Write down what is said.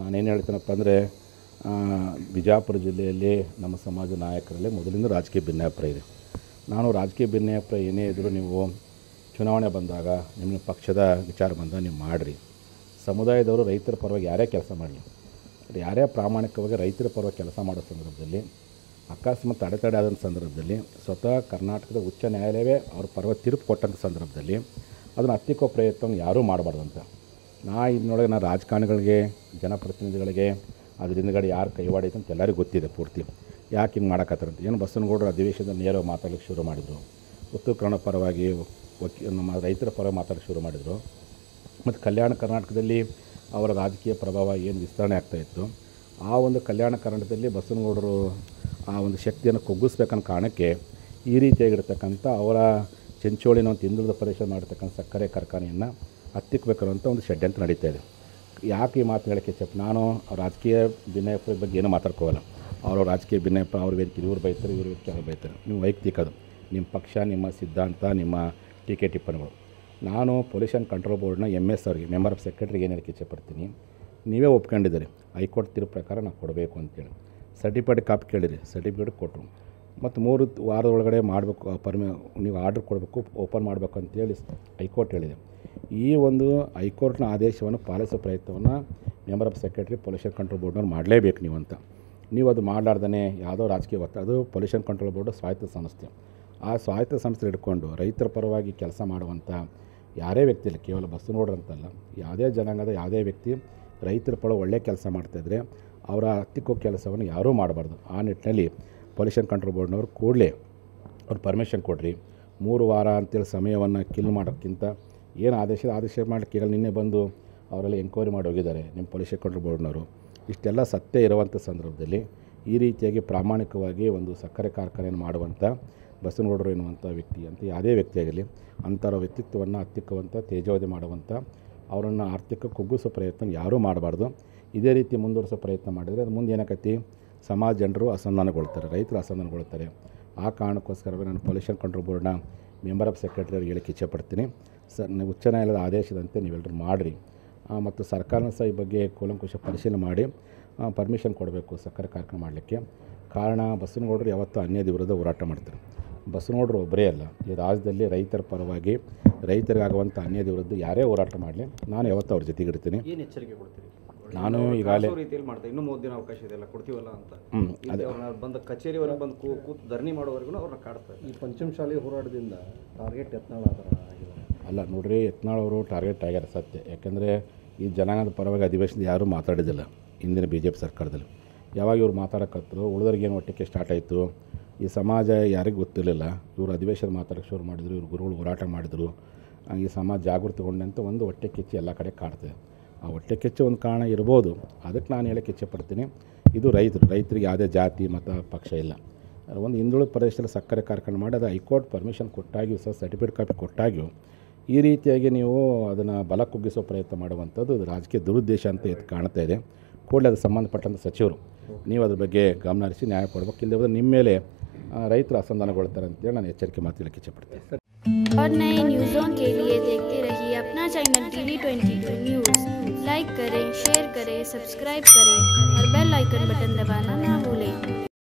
ನಾನೇನು ಹೇಳ್ತೀನಪ್ಪ ಅಂದರೆ ಬಿಜಾಪುರ ಜಿಲ್ಲೆಯಲ್ಲಿ ನಮ್ಮ ಸಮಾಜ ನಾಯಕರಲ್ಲಿ ಮೊದಲಿಂದ ರಾಜಕೀಯ ಭಿನ್ನಾಭಿಪ್ರಾಯ ಇದೆ. ನಾನು ರಾಜಕೀಯ ಭಿನ್ನಾಭಿಪ್ರಾಯ ಏನೇ ಇದ್ದರೂ ನೀವು ಚುನಾವಣೆ ಬಂದಾಗ ನಿಮ್ಮ ಪಕ್ಷದ ವಿಚಾರ ಬಂದಾಗ ನೀವು ಮಾಡಿರಿ. ಸಮುದಾಯದವರು ರೈತರ ಪರವಾಗಿ ಯಾರೇ ಕೆಲಸ ಮಾಡಲಿ, ಯಾರೇ ಪ್ರಾಮಾಣಿಕವಾಗಿ ರೈತರ ಪರವಾಗಿ ಕೆಲಸ ಮಾಡೋ ಸಂದರ್ಭದಲ್ಲಿ ಅಕಸ್ಮಾತ್ ಅಡೆತಡೆ ಆದಂಥ ಸಂದರ್ಭದಲ್ಲಿ ಸ್ವತಃ ಕರ್ನಾಟಕದ ಉಚ್ಚ ನ್ಯಾಯಾಲಯವೇ ಅವ್ರ ಪರವಾಗಿ ತೀರ್ಪು ಕೊಟ್ಟಂಥ ಸಂದರ್ಭದಲ್ಲಿ ಅದನ್ನು ಹತ್ತಿಕ್ಕೋ ಪ್ರಯತ್ನ ಯಾರೂ ಮಾಡಬಾರ್ದಂತ. ಇದನ್ನೊಳಗೆ ನಾನು ರಾಜಕಾರಣಿಗಳಿಗೆ, ಜನಪ್ರತಿನಿಧಿಗಳಿಗೆ ಅದ್ರ ಹಿಂದ್ಗಡೆ ಯಾರು ಕೈವಾಡೈತೆ ಅಂತ ಎಲ್ಲರಿಗೂ ಗೊತ್ತಿದೆ ಪೂರ್ತಿ. ಯಾಕೆ ಹಿಂಗೆ ಮಾಡೋಕತ್ತಾರಂತ. ಏನು ಬಸವನಗೌಡರು ಅಧಿವೇಶನದಲ್ಲಿ ನೇರವಾಗಿ ಮಾತಾಡಲಿಕ್ಕೆ ಶುರು ಮಾಡಿದರು. ಉತ್ತರ ಕನ್ನಡ ಪರವಾಗಿ ನಮ್ಮ ರೈತರ ಪರವಾಗಿ ಮಾತಾಡೋಕ್ಕೆ ಶುರು ಮಾಡಿದರು. ಮತ್ತು ಕಲ್ಯಾಣ ಕರ್ನಾಟಕದಲ್ಲಿ ಅವರ ರಾಜಕೀಯ ಪ್ರಭಾವ ಏನು ವಿಸ್ತರಣೆ ಆಗ್ತಾಯಿತ್ತು, ಆ ಒಂದು ಕಲ್ಯಾಣ ಕರ್ನಾಟಕದಲ್ಲಿ ಬಸವನಗೌಡರು ಆ ಒಂದು ಶಕ್ತಿಯನ್ನು ಕುಗ್ಗಿಸ್ಬೇಕನ್ನೋ ಕಾರಣಕ್ಕೆ ಈ ರೀತಿಯಾಗಿರ್ತಕ್ಕಂಥ ಅವರ ಚಿಂಚೋಳಿನ ಒಂದು ಹಿಂದುಳಿದ ಪ್ರದೇಶ ಮಾಡಿರ್ತಕ್ಕಂಥ ಸಕ್ಕರೆ ಕಾರ್ಖಾನೆಯನ್ನು ಹತ್ತಿಕ್ಕಬೇಕನ್ನುವಂಥ ಒಂದು ಷಡ್ಯಂತ್ರ ನಡೀತಾ ಇದೆ. ಯಾಕೆ ಈ ಮಾತು ಹೇಳೋಕ್ಕೆ ನಾನು ರಾಜಕೀಯ ಭಿನ್ನಾಭಿಪ್ರಾಯದ ಬಗ್ಗೆ ಏನೂ ಮಾತಾಡ್ಕೋಲ್ಲ. ಅವರು ರಾಜಕೀಯ ಭಿನ್ನಾಭಿಪ್ರಾಯ ಅವ್ರ ವೇದಿಕೆ ಇವ್ರು ಬೈತಾರೆ, ಇವ್ರ ವೇದಿಕೆ ಅವ್ರು ಬೈತಾರೆ. ನೀವು ವೈಯಕ್ತಿಕ ಅದು ನಿಮ್ಮ ಪಕ್ಷ, ನಿಮ್ಮ ಸಿದ್ಧಾಂತ, ನಿಮ್ಮ ಟೀಕೆ ಟಿಪ್ಪಣಿಗಳು. ನಾನು ಪೊಲ್ಯೂಷನ್ ಕಂಟ್ರೋಲ್ ಬೋರ್ಡ್ನ MS ಅವ್ರಿಗೆ ಮೆಂಬರ್ ಆಫ್ ಸೆಕ್ರೆಟರಿಗೆ ಏನು ಹೇಳಕ್ಕೆ ಇಚ್ಛೆಪಡ್ತೀನಿ, ನೀವೇ ಒಪ್ಕೊಂಡಿದ್ದೀರಿ ಹೈಕೋರ್ಟ್ ತೀರ್ಪು ಪ್ರಕಾರ ನಾವು ಕೊಡಬೇಕು ಅಂತೇಳಿ. ಸರ್ಟಿಫಿಕೇಟ್ ಕಾಪಿ ಕೇಳಿರಿ, ಸರ್ಟಿಫಿಕೇಟ್ ಕೊಟ್ಟರು. ಮತ್ತು 3 ವಾರದ ಒಳಗಡೆ ಮಾಡಬೇಕು, ನೀವು ಆರ್ಡ್ರ್ ಕೊಡಬೇಕು, ಓಪನ್ ಮಾಡಬೇಕು ಅಂತೇಳಿ ಹೈಕೋರ್ಟ್ ಹೇಳಿದೆ. ಈ ಒಂದು ಹೈಕೋರ್ಟ್ನ ಆದೇಶವನ್ನು ಪಾಲಿಸೋ ಪ್ರಯತ್ನವನ್ನು member of secretary pollution control ಬೋರ್ಡ್ನವ್ರು ಮಾಡಲೇಬೇಕು ನೀವು ಅದು ಮಾಡಲಾರ್ದೇ ಯಾವುದೋ ರಾಜಕೀಯ ಒತ್ತಡ. ಅದು ಪೊಲ್ಯೂಷನ್ ಕಂಟ್ರೋಲ್ ಬೋರ್ಡು ಸ್ವಾಯತ್ತ ಸಂಸ್ಥೆ. ಆ ಸ್ವಾಯತ್ತ ಸಂಸ್ಥೆ ಹಿಡ್ಕೊಂಡು ರೈತರ ಪರವಾಗಿ ಕೆಲಸ ಮಾಡುವಂಥ ಯಾರೇ ವ್ಯಕ್ತಿ ಇಲ್ಲ, ಕೇವಲ ಬಸವನಗೌಡರು ಅಂತಲ್ಲ, ಯಾವುದೇ ಜನಾಂಗದ ಯಾವುದೇ ವ್ಯಕ್ತಿ ರೈತರ ಪರ ಒಳ್ಳೆಯ ಕೆಲಸ ಮಾಡ್ತಾಯಿದ್ರೆ ಅವರ ಹತ್ತಿಕ್ಕೋ ಕೆಲಸವನ್ನು ಯಾರೂ ಮಾಡಬಾರ್ದು. ಆ ನಿಟ್ಟಿನಲ್ಲಿ ಪೊಲ್ಯೂಷನ್ ಕಂಟ್ರೋಲ್ ಬೋರ್ಡ್ನವ್ರು ಕೂಡಲೇ ಅವ್ರು ಪರ್ಮಿಷನ್ ಕೊಡ್ರಿ. 3 ವಾರ ಅಂತೇಳಿ ಸಮಯವನ್ನು ಕಿಲ್ ಮಾಡೋಕ್ಕಿಂತ ಏನು ಆದೇಶ ಮಾಡಲಿಕ್ಕೆ ಈಗ ನಿನ್ನೆ ಬಂದು ಅವರೆಲ್ಲ ಎಂಕ್ವೈರಿ ಮಾಡಿ ಹೋಗಿದ್ದಾರೆ ನಿಮ್ಮ ಪೊಲ್ಯೂಷನ್ ಕಂಟ್ರೋಲ್ ಬೋರ್ಡ್ನವರು. ಇಷ್ಟೆಲ್ಲ ಸತ್ಯ ಇರುವಂಥ ಸಂದರ್ಭದಲ್ಲಿ ಈ ರೀತಿಯಾಗಿ ಪ್ರಾಮಾಣಿಕವಾಗಿ ಒಂದು ಸಕ್ಕರೆ ಕಾರ್ಖಾನೆಯನ್ನು ಮಾಡುವಂಥ ಬಸವನಗೌಡರು ಎನ್ನುವಂಥ ವ್ಯಕ್ತಿ ಅಂತ ಯಾವುದೇ ವ್ಯಕ್ತಿಯಾಗಲಿ ಅಂಥವ್ರ ವ್ಯಕ್ತಿತ್ವವನ್ನು ಹತ್ತಿಕ್ಕುವಂಥ, ತೇಜೋವಧೆ ಮಾಡುವಂಥ, ಅವರನ್ನು ಆರ್ಥಿಕ ಕುಗ್ಗಿಸೋ ಪ್ರಯತ್ನ ಯಾರೂ ಮಾಡಬಾರ್ದು. ಇದೇ ರೀತಿ ಮುಂದುವರಿಸೋ ಪ್ರಯತ್ನ ಮಾಡಿದರೆ ಅದು ಮುಂದೆ ಏನಾಕತಿ, ಸಮಾಜ ಜನರು ಅಸಮಾಧಾನಗೊಳ್ತಾರೆ, ರೈತರು ಅಸಮಾಧಾನಗೊಳ್ತಾರೆ. ಆ ಕಾರಣಕ್ಕೋಸ್ಕರವೇ ನಾನು ಪೊಲ್ಯೂಷನ್ ಕಂಟ್ರೋಲ್ ಬೋರ್ಡ್ನ ಮೆಂಬರ್ ಆಫ್ ಸೆಕ್ರೆಟರಿ ಅವ್ರಿಗೆ ಹೇಳಕ್ಕೆ ಇಚ್ಛೆಪಡ್ತೀನಿ. ಉಚ್ಚ ನ್ಯಾಯಾಲಯದ ಆದೇಶದಂತೆ ನೀವೆಲ್ಲರೂ ಮಾಡಿರಿ. ಮತ್ತು ಸರ್ಕಾರನ ಸಹ ಈ ಬಗ್ಗೆ ಕೂಲಂಕುಷ ಪರಿಶೀಲನೆ ಮಾಡಿ ಪರ್ಮಿಷನ್ ಕೊಡಬೇಕು ಸಕ್ಕರೆ ಕಾರ್ಖಾನೆ ಮಾಡಲಿಕ್ಕೆ. ಕಾರಣ ಬಸವನಗೌಡರು ಯಾವತ್ತೂ ಅನ್ಯಾಯದ ವಿರುದ್ಧ ಹೋರಾಟ ಮಾಡ್ತಾರೆ. ಬಸವನಗೌಡರು ಒಬ್ಬರೇ ಅಲ್ಲ, ಈ ರಾಜ್ಯದಲ್ಲಿ ರೈತರ ಪರವಾಗಿ ರೈತರಿಗಾಗುವಂಥ ಅನ್ಯಾಯದ ವಿರುದ್ಧ ಯಾರೇ ಹೋರಾಟ ಮಾಡಲಿ ನಾನು ಯಾವತ್ತೂ ಅವ್ರ ಜೊತೆಗಿರ್ತೀನಿ. ಏನು ಎಚ್ಚರಿಕೆ ಕೊಡ್ತೀರಿ? ನಾನು ಈಗಾಗಲೇ ರೀತಿಯಲ್ಲಿ ಮಾಡ್ತಾರೆ, ಇನ್ನೂ 3 ದಿನ ಅವಕಾಶ ಇದೆಯಲ್ಲ, ಕೊಡ್ತೀವಲ್ಲ ಅಂತ ಅದೇ ಬಂದ ಕಚೇರಿವರೆಗೆ ಬಂದು ಕೂತು ಧರಣಿ ಮಾಡೋವರೆಗೂ ಅವ್ರನ್ನ ಕಾಡ್ತಾರೆ. ಈ ಪಂಚಮಶಾಲಿ ಹೋರಾಟದಿಂದ ಟಾರ್ಗೆಟ್ ಯತ್ನಾಳ ಆಗಿದ್ದಾರೆ. ಅಲ್ಲ ನೋಡ್ರಿ, ಯತ್ನಾಳ್ ಅವರು ಟಾರ್ಗೆಟ್ ಆಗ್ಯಾರ ಸತ್ಯ. ಯಾಕೆಂದರೆ ಈ ಜನಾಂಗದ ಪರವಾಗಿ ಅಧಿವೇಶನದ ಯಾರೂ ಮಾತಾಡಿದಿಲ್ಲ ಇಂದಿನ BJP ಸರ್ಕಾರದಲ್ಲಿ. ಯಾವಾಗ ಇವ್ರು ಮಾತಾಡೋಕ್ಕತ್ತರು, ಉಳಿದವ್ರಿಗೇನು ಒಟ್ಟಿಗೆ ಸ್ಟಾರ್ಟ್ ಆಯಿತು. ಈ ಸಮಾಜ ಯಾರಿಗೂ ಗೊತ್ತಿರಲಿಲ್ಲ. ಇವರು ಅಧಿವೇಶನ ಮಾತಾಡೋಕ್ಕೆ ಶುರು ಮಾಡಿದ್ರು, ಇವ್ರು ಗುರುಗಳು ಹೋರಾಟ ಮಾಡಿದರು, ಈ ಸಮಾಜ ಜಾಗೃತಿಗೊಂಡಂತ ಒಂದು ಹೊಟ್ಟೆ ಕಿಚ್ಚು ಎಲ್ಲ ಕಡೆ ಕಾಡ್ತದೆ. ಆ ಹೊಟ್ಟೆ ಕಿಚ್ಚು ಒಂದು ಕಾರಣ ಇರ್ಬೋದು. ಅದಕ್ಕೆ ನಾನು ಹೇಳಕ್ಕೆ ಇಚ್ಛೆಪಡ್ತೀನಿ, ಇದು ರೈತರಿಗೆ ಯಾವುದೇ ಜಾತಿ ಮತ ಪಕ್ಷ ಇಲ್ಲ. ಒಂದು ಹಿಂದುಳಿದ ಪ್ರದೇಶದಲ್ಲಿ ಸಕ್ಕರೆ ಕಾರ್ಖಾನೆ ಮಾಡಿ ಅದು ಹೈಕೋರ್ಟ್ ಪರ್ಮಿಷನ್ ಕೊಟ್ಟಾಗಿಯೂ ಸಹ ಸರ್ಟಿಫಿಕೇಟ್ ಕಾಪಿ ಕೊಟ್ಟಾಗಿಯೂ ಈ ರೀತಿಯಾಗಿ ನೀವು ಅದನ್ನು ಬಲ ಕುಗ್ಗಿಸೋ ಪ್ರಯತ್ನ ಮಾಡುವಂಥದ್ದು ರಾಜಕೀಯ ದುರುದ್ದೇಶ ಅಂತ ಇದು ಕಾಣ್ತಾ ಇದೆ. ಕೂಡಲೇ ಅದು ಸಂಬಂಧಪಟ್ಟಂಥ ಸಚಿವರು ನೀವು ಅದ್ರ ಬಗ್ಗೆ ಗಮನ ಹರಿಸಿ ನ್ಯಾಯ ಕೊಡಬೇಕು. ಇಲ್ಲದೆ ನಿಮ್ಮ ಮೇಲೆ ರೈತರು ಅಸಮಾಧಾನಗೊಳ್ತಾರೆ ಅಂತೇಳಿ ನಾನು ಎಚ್ಚರಿಕೆ ಮಾತಾಡಲಿಕ್ಕೆ ಇಚ್ಛೆಪಡ್ತೀನಿ. और नए न्यूज़ों के लिए देखते रहिए अपना चैनल TV22 न्यूज़। लाइक करें, शेयर करें, सब्सक्राइब करें और बेल आइकन बटन दबाना ना भूलें।